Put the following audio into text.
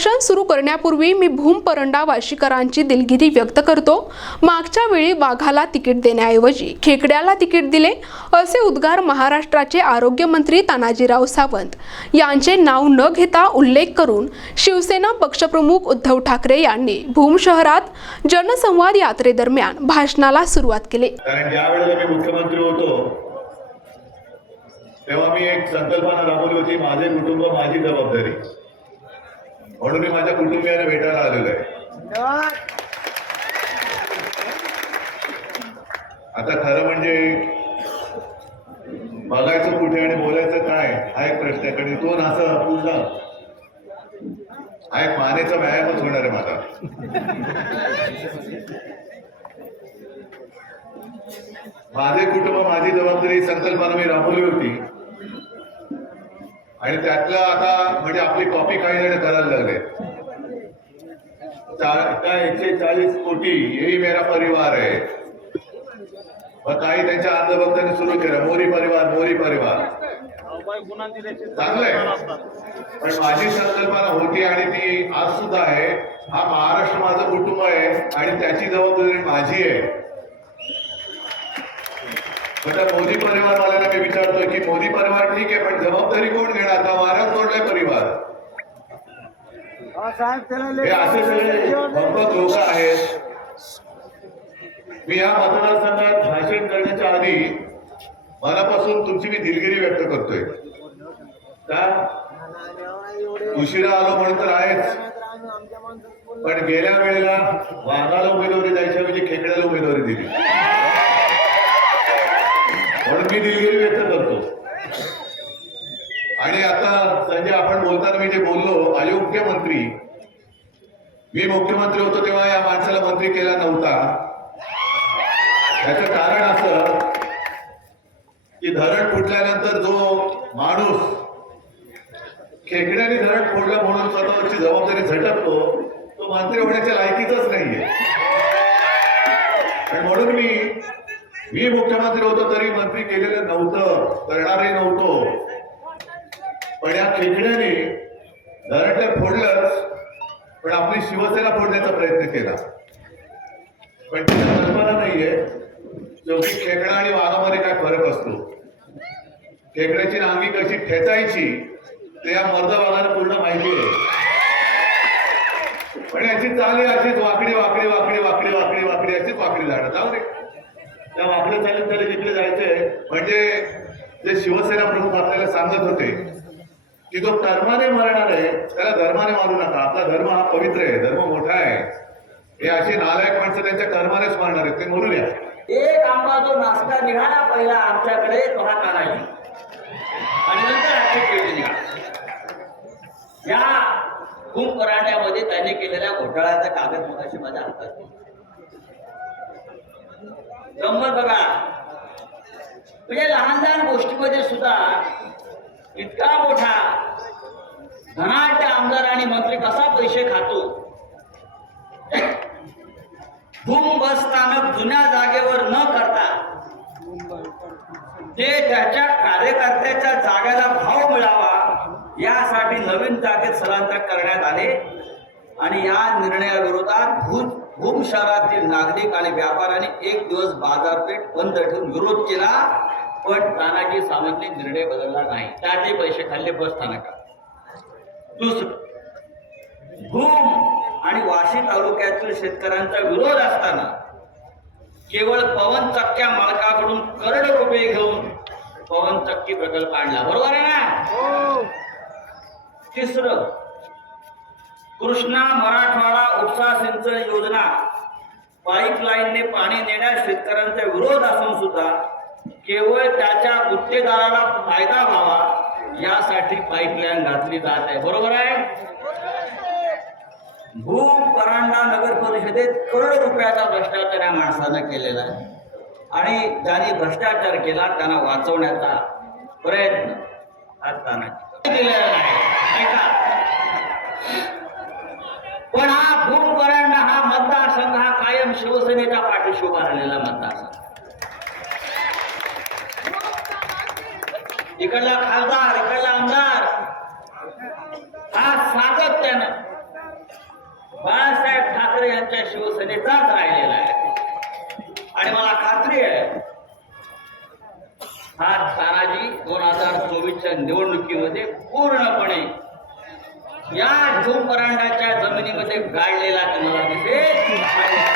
भाषण सुरू करण्यापूर्वी मी भूम परंडा वाशीकरांची दिलगिरी व्यक्त करतो. मागच्या वेळी वाघाला तिकीट देण्याऐवजी खेकड्याला तिकीट दिले असे उद्गार महाराष्ट्राचे आरोग्यमंत्री तानाजीराव सावंत यांचे नाव न घेता उल्लेख करून शिवसेना पक्षप्रमुख उद्धव ठाकरे यांनी भूम शहरात जनसंवाद यात्रेदरम्यान भाषणाला सुरुवात केली. कारण मी मुख्यमंत्री होतो तेव्हा मी एक संकल्पना राबवली होती माझे कुटुंब माझी जबाबदारी. म्हणून मी माझ्या कुटुंबियांना भेटायला आलेलो आहे. आता खरं म्हणजे बघायचं कुठे आणि बोलायचं काय हा एक प्रश्न आहे. कारण दोन असं पूर्ण हा एक मानेचा व्यायामच होणार आहे माझा. माझे कुटुंब माझी जबाबदारी संकल्पना मी राबवली होती. आणि त्यातलं आता म्हणजे आपली कॉपी काही जण करायला लागले. एकशे चाळीस कोटी हेही मेरा परिवार आहे. मग काही त्यांच्या अंधभक्तांनी सुरू केलं. मोरी परिवार मोरी परिवार. चांगलंय. पण माझी संकल्पना होती आणि ती आज सुद्धा आहे. हा महाराष्ट्र माझं कुटुंब आहे आणि त्याची जबाबदारी माझी आहे. मोदी परिवारवाल्यांना मी विचार की मोदी परिवार ठीक आहे पण जबाबदारी कोण घेणार? का वाऱ्यात सोडलाय परिवार. हे असे सगळे भक्कम लोक आहेत. मी या मतदारसंघात भाषण करण्याच्या आधी मनापासून तुमची मी दिलगिरी व्यक्त करतोय. का? उशिरा आलो म्हणून तर आहेच. पण गेल्या वेळेला वाघाला उमेदवारी द्यायच्याऐवजी खेकड्याला उमेदवारी दिली. म्हणून मी दिलगिरी व्यक्त आणि आता संजय आपण बोलताना मी जे बोललो अयोग्य मंत्री मी मुख्यमंत्री होतो तेव्हा या माणसाला मंत्री केला नव्हता. त्याच कारण असं की धरण फुटल्यानंतर जो माणूस खेकड्याने धरण फोडलं म्हणून स्वतःची जबाबदारी झटकतो तो मंत्री होण्याच्या लायकीचाच नाहीये. आणि म्हणून मी मी मुख्यमंत्री होतो तरी मंत्री केलेलं नव्हतं करणारही नव्हतो. पण या खेकड्याने धरण तर फोडलंच पण आपली शिवसेना फोडण्याचा प्रयत्न केला. पण त्याला कल्पना नाहीये. शेवटी खेकडा आणि वाघामध्ये काय फरक असतो? खेकड्याची नांगी कशी ठेचायची ते या मर्द पूर्ण माहिती आहे. पण याची चाल अशीच वाकडी वाकडी वाकडी वाकडी वाकडी वाकडी अशीच वाकडी झाडं जाऊ दे. त्या वाकड्या चालत त्याला जिकडे जायचंय म्हणजे जे शिवसेना प्रमुख आपल्याला सांगत होते की जो कर्माने मरणार आहे त्याला धर्माने मारू नका. आपला धर्म हा पवित्र आहे धर्म मोठा आहे. हे अशी नालायक माणसं त्यांच्या कर्मानेच मारणार आहेत. ते मरू द्या एक आंबा जो नाश्ता निघाला पहिला आमच्याकडे तो हा काढायची आणि नंतर या खूप पराठ्यामध्ये त्यांनी केलेल्या घोटाळ्याचा कागद मगाशी माझ्या हातात गंमत बघा. म्हणजे लहान लहान गोष्टीमध्ये सुद्धा इतका मोठा. धनाट्य आमदार आणि मंत्री कसा पैसे खातो? भूम बस स्थानक जुन्या जागेवर न करता ते त्याच्या कार्यकर्त्याच्या जागेला भाव मिळावा यासाठी नवीन जागेत स्थलांतर करण्यात आले. आणि या निर्णयाविरोधात भूम भूम शहरातील नागरिक आणि व्यापाऱ्यांनी एक दिवस बाजारपेठ बंद ठेवून विरोध केला. पण तानाजी सावंतने निर्णय बदलला नाही. त्याचे पैसे खाल्ले बस स्थानकात. दुसरं भूम आणि वाशी तालुक्यातील शेतकऱ्यांचा विरोध असताना केवळ पवन चक्क्या मालकाकडून करोड रुपये घेऊन पवन चक्की प्रकल्प आणला. बरोबर आहे ना? तिसरं कृष्णा मराठवाडा उपसा सिंचन योजना पाईपलाईनने पाणी नेण्यास शेतकऱ्यांचा विरोध असून सुद्धा केवळ त्याच्या गुत्तेदाराला फायदा व्हावा यासाठी पाईपलाईन घातली जात आहे. बरोबर आहे? भूम परांडा नगर परिषदेत करोड रुपयाचा भ्रष्टाचार या माणसानं केलेला आहे. आणि ज्यांनी भ्रष्टाचार केला त्यांना वाचवण्याचा प्रयत्न हा केलेला नाही पण हा भूम परांडा हा मतदारसंघ हा कायम शिवसेनेच्या पाठीशी उभा राहिलेला मतदारसंघ. इकडला खासदार इकडला आमदार. हा सातत्यानं बाळासाहेब ठाकरे यांच्या शिवसेनेचाच राहिलेला आहे. आणि मला खात्री आहे हा तानाजी दोन हजार चोवीसच्या निवडणुकीमध्ये पूर्णपणे या झोपरांडाच्या जमिनीमध्ये गाडलेला तुम्हाला दिसेल.